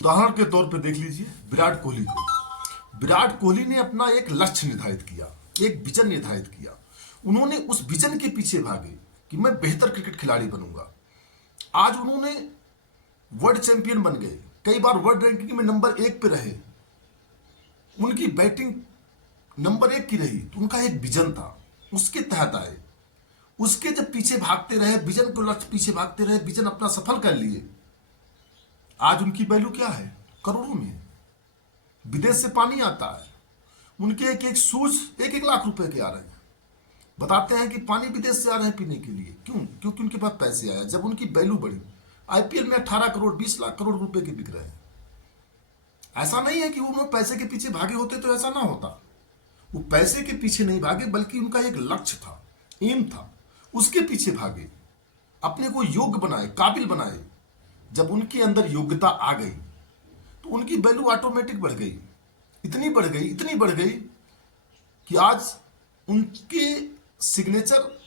उदाहरण के तौर पे देख लीजिए विराट कोहली को। विराट कोहली ने अपना एक लक्ष्य निर्धारित किया, एक विजन निर्धारित किया। उन्होंने उस विजन के पीछे भागे कि मैं बेहतर क्रिकेट खिलाड़ी बनूंगा। आज उन्होंने वर्ल्ड चैंपियन बन गए, कई बार वर्ल्ड रैंकिंग में नंबर 1 पे रहे। उनकी बैटिंग नंबर 1 की रही, तो उनका एक विजन था, उसके तहत आए। उसके जब पीछे भागते रहे, विजन को लक्ष्य पीछे भागते रहे, विजन अपना सफल कर लिए। आज उनकी वैल्यू क्या है? करोड़ों में। विदेश से पानी आता है, उनके एक एक शूज 1-1 लाख रुपए के आ रहे हैं। बताते हैं कि पानी विदेश से आ रहे हैं पीने के लिए। क्यों? क्योंकि उनके पास पैसे आया। जब उनकी वैल्यू बढ़ी, आईपीएल में 18 करोड़ 20 लाख करोड़ रुपए के बिक रहे हैं। ऐसा नहीं है कि वो पैसे के पीछे भागे होते तो ऐसा ना होता। वो पैसे के पीछे नहीं भागे, बल्कि उनका एक लक्ष्य था, एम था, उसके पीछे भागे, अपने को योग्य बनाए, काबिल बनाए। जब उनके अंदर योग्यता आ गई तो उनकी वैल्यू ऑटोमेटिक बढ़ गई। इतनी बढ़ गई कि आज उनके सिग्नेचर,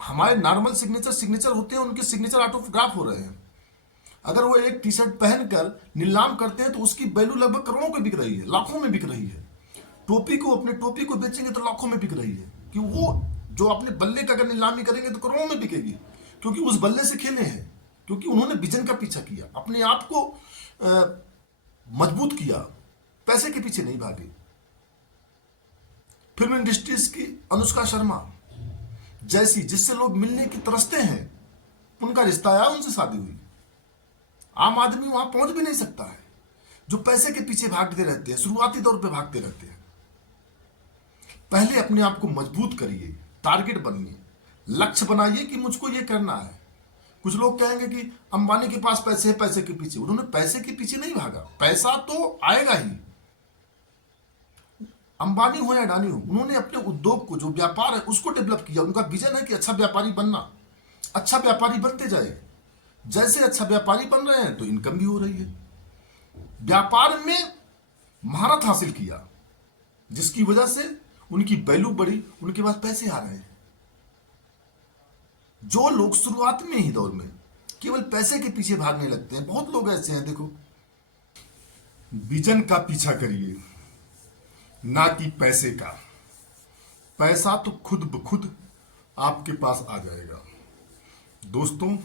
हमारे नॉर्मल सिग्नेचर होते हैं, उनके सिग्नेचर ऑटोग्राफ हो रहे हैं। अगर वो एक टी शर्ट पहनकर नीलाम करते हैं तो उसकी वैल्यू लगभग करोड़ों की बिक रही है, लाखों में बिक रही है। अपने टोपी को बेचेंगे तो लाखों में बिक रही है, कि वो जो अपने बल्ले का अगर नीलामी करेंगे तो करोड़ों में बिकेगी, क्योंकि उस बल्ले से खेले हैं, क्योंकि उन्होंने विजन का पीछा किया, अपने आप को मजबूत किया, पैसे के पीछे नहीं भागे। फिल्म इंडस्ट्रीज की अनुष्का शर्मा जैसी, जिससे लोग मिलने की तरसते हैं, उनका रिश्ता आया, उनसे शादी हुई। आम आदमी वहां पहुंच भी नहीं सकता है, जो पैसे के पीछे भागते रहते हैं, शुरुआती दौर पे भागते रहते हैं। पहले अपने आप को मजबूत करिए, टारगेट बनिए, लक्ष्य बनाइए कि मुझको ये करना है। कुछ लोग कहेंगे कि अंबानी के पास पैसे है, पैसे के पीछे। उन्होंने पैसे के पीछे नहीं भागा, पैसा तो आएगा ही। अंबानी हो या अडानी हो, उन्होंने अपने उद्योग को, जो व्यापार है, उसको डेवलप किया। उनका विजन है कि अच्छा व्यापारी बनना, अच्छा व्यापारी बनते जाए। जैसे अच्छा व्यापारी बन रहे हैं तो इनकम भी हो रही है। व्यापार में महारत हासिल किया, जिसकी वजह से उनकी वैल्यू बढ़ी, उनके पास पैसे आ रहे हैं। जो लोग शुरुआत में ही दौर में केवल पैसे के पीछे भागने लगते हैं, बहुत लोग ऐसे हैं। देखो, विजन का पीछा करिए, ना कि पैसे का। पैसा तो खुद ब खुद आपके पास आ जाएगा। दोस्तों,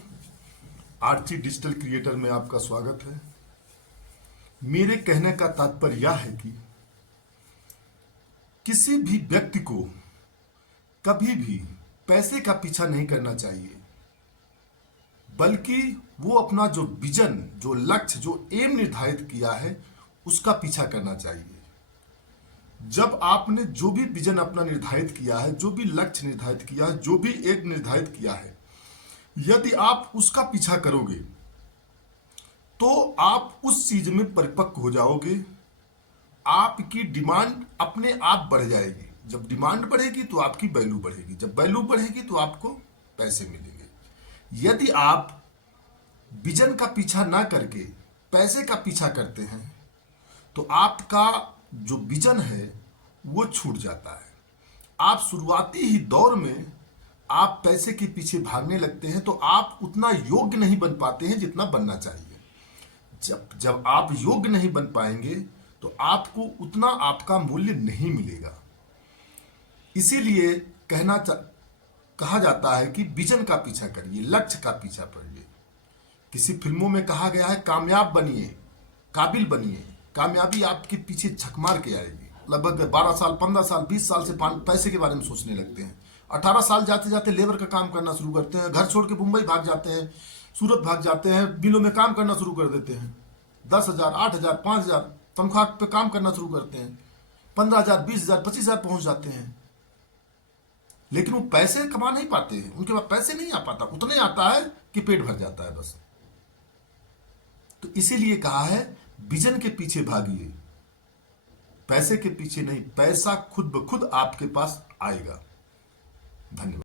आरची डिजिटल क्रिएटर में आपका स्वागत है। मेरे कहने का तात्पर्य यह है कि किसी भी व्यक्ति को कभी भी पैसे का पीछा नहीं करना चाहिए, बल्कि वो अपना जो विजन, जो लक्ष्य, जो एम निर्धारित किया है, उसका पीछा करना चाहिए। जब आपने जो भी विजन अपना निर्धारित किया है, जो भी लक्ष्य निर्धारित किया है, जो भी एक निर्धारित किया है, यदि आप उसका पीछा करोगे तो आप उस चीज में परिपक्व हो जाओगे। आपकी डिमांड अपने आप बढ़ जाएगी। जब डिमांड बढ़ेगी तो आपकी वैल्यू बढ़ेगी, जब वैल्यू बढ़ेगी तो आपको पैसे मिलेंगे। यदि आप विजन का पीछा ना करके पैसे का पीछा करते हैं तो आपका जो विजन है वो छूट जाता है। आप शुरुआती ही दौर में आप पैसे के पीछे भागने लगते हैं तो आप उतना योग्य नहीं बन पाते हैं जितना बनना चाहिए। जब आप योग्य नहीं बन पाएंगे तो आपको उतना आपका मूल्य नहीं मिलेगा। इसीलिए कहा जाता है कि विजन का पीछा करिए, लक्ष्य का पीछा करिए। किसी फिल्मों में कहा गया है कामयाब बनिए, काबिल बनिए। कामयाबी आपके पीछे झक मार के आएगी। लगभग 12 साल, 15 साल, 20 साल से पैसे के बारे में सोचने लगते हैं। 18 साल जाते जाते लेबर का काम करना शुरू करते हैं, घर छोड़ के मुंबई भाग जाते हैं, सूरत भाग जाते हैं, बिलों में काम करना शुरू कर देते हैं। 10,000, 8,000, 5,000 तनख्वाह पे काम करना शुरू करते हैं। 15,000, 20,000, 25,000 पहुंच जाते हैं, लेकिन वो पैसे कमा नहीं पाते हैं। उनके पास पैसे नहीं आ पाता, उतने आता है कि पेट भर जाता है बस। तो इसीलिए कहा है विजन के पीछे भागिए, पैसे के पीछे नहीं। पैसा खुद ब खुद आपके पास आएगा। धन्यवाद।